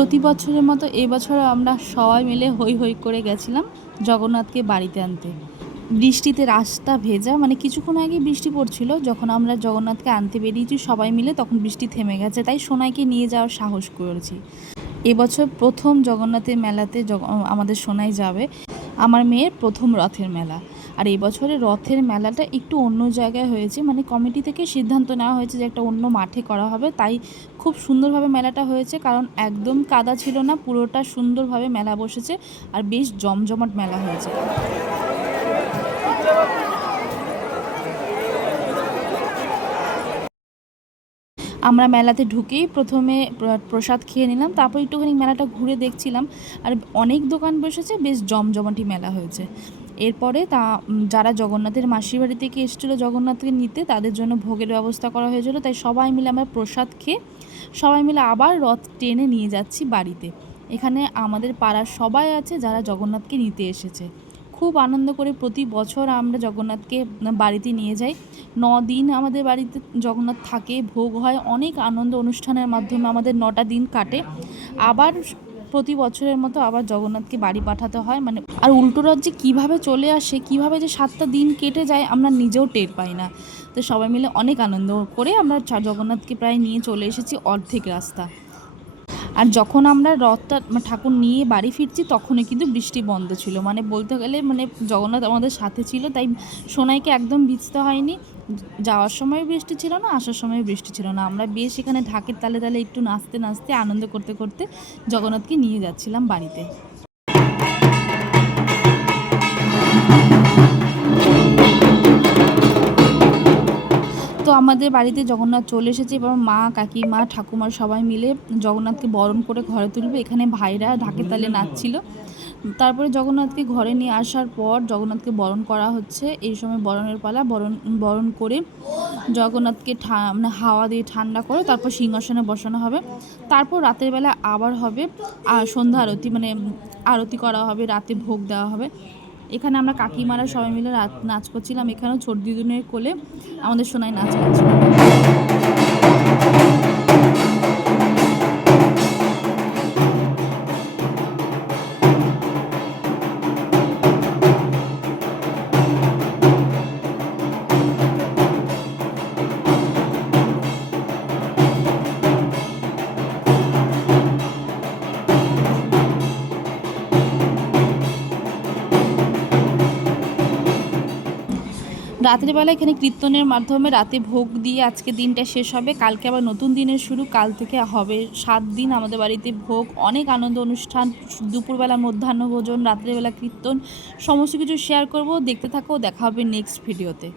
প্রতি বছরের মতো এবছরও আমরা সবাই মিলে হৈ হৈ করে গেছিলাম জগন্নাথকে বাড়িতে আনতে। বৃষ্টিতে রাস্তা ভেজা, মানে কিছুক্ষণ আগে বৃষ্টি পড়ছিল, যখন আমরা জগন্নাথকে আনতে বেরিয়েছি সবাই মিলে তখন বৃষ্টি থেমে গেছে, তাই সোনাইকে নিয়ে যাওয়ার সাহস করেছি। এবছর প্রথম জগন্নাথের মেলাতে আমাদের সোনাই যাবে। আমার মেয়ের প্রথম রথের মেলা। আর এবছরে রথের মেলাটা একটু অন্য জায়গায় হয়েছে, মানে কমিটি থেকে সিদ্ধান্ত নেওয়া হয়েছে যে একটা অন্য মাঠে করা হবে, তাই খুব সুন্দরভাবে মেলাটা হয়েছে। কারণ একদম কাদা ছিল না, পুরোটা সুন্দরভাবে মেলা বসেছে আর বেশ জমজমাট মেলা হয়েছে। আমরা মেলাতে ঢুকেই প্রথমে প্রসাদ খেয়ে নিলাম, তারপর একটুখানি মেলাটা ঘুরে দেখছিলাম। আর অনেক দোকান বসেছে, বেশ জমজমাটি মেলা হয়েছে। এরপরে যারা জগন্নাথের মাসির বাড়ি থেকে এসেছিলো জগন্নাথকে নিতে, তাদের জন্য ভোগের ব্যবস্থা করা হয়েছিল, তাই সবাই মিলে আমরা প্রসাদ খেয়ে সবাই মিলে আবার রথ টেনে নিয়ে যাচ্ছি বাড়িতে। এখানে আমাদের পাড়ার সবাই আছে যারা জগন্নাথকে নিতে এসেছে। খুব আনন্দ করে প্রতি বছর আমরা জগন্নাথকে বাড়িতে নিয়ে যাই। 9 দিন আমাদের বাড়িতে জগন্নাথ থাকে, ভোগ হয়, অনেক আনন্দ অনুষ্ঠানের মাধ্যমে আমাদের 9টা দিন কাটে। আবার প্রতি বছরের মতো আবার জগন্নাথকে বাড়ি পাঠাতে হয়, মানে আর উল্টো রথ যে কীভাবে চলে আসে, কীভাবে যে 7টা দিন কেটে যায় আমরা নিজেও টের পাই না। তো সবাই মিলে অনেক আনন্দ করে আমরা জগন্নাথকে প্রায় নিয়ে চলে এসেছি অর্ধেক রাস্তা। আর যখন আমরা রথটা ঠাকুর নিয়ে বাড়ি ফিরছি তখনই কিন্তু বৃষ্টি বন্ধ ছিল, মানে বলতে গেলে মানে জগন্নাথ আমাদের সাথে ছিল, তাই সোনাইকে একদম ভিজতে হয়নি। যাওয়ার সময় বৃষ্টি ছিল না, আসার সময় বৃষ্টি ছিল না। আমরা বেশ এখানে ঢাকের তালে তালে একটু নাচতে নাচতে আনন্দ করতে করতে জগন্নাথকে নিয়ে যাচ্ছিলাম বাড়িতে। তো আমাদের বাড়িতে জগন্নাথ চলে এসেছে, এবার মা, কাকিমা, ঠাকুমা সবাই মিলে জগন্নাথকে বরণ করে ঘরে তুলবে। এখানে ভাইরা ঢাকের তালে নাচছিল। তারপরে জগন্নাথকে ঘরে নিয়ে আসার পর জগন্নাথকে বরণ করা হচ্ছে। এই সময় বরণের পালা। বরণ করে জগন্নাথকে মানে হাওয়া দিয়ে ঠান্ডা করে তারপর সিংহাসনে বসানো হবে। তারপর রাতের বেলা আবার হবে সন্ধ্যা আরতি, মানে আরতি করা হবে, রাতে ভোগ দেওয়া হবে। এখানে আমরা কাকিমারা সবাই মিলে নাচ করছিলাম। এখানেও ছোট দিদুনের কোলে আমাদের সোনাই নাচ করছিল। রাত্রিবেলা এখানে কীর্তনের মাধ্যমে রাতে ভোগ দিয়ে আজকে দিনটা শেষ হবে। কালকে আবার নতুন দিনের শুরু, কাল থেকে হবে 7 দিন আমাদের বাড়িতে ভোগ, অনেক আনন্দ অনুষ্ঠান, দুপুরবেলা মধ্যাহ্ন ভোজন, রাত্রিবেলা কীর্তন, সমস্ত কিছু শেয়ার করব। দেখতে থাকো, দেখা হবে নেক্সট ভিডিওতে।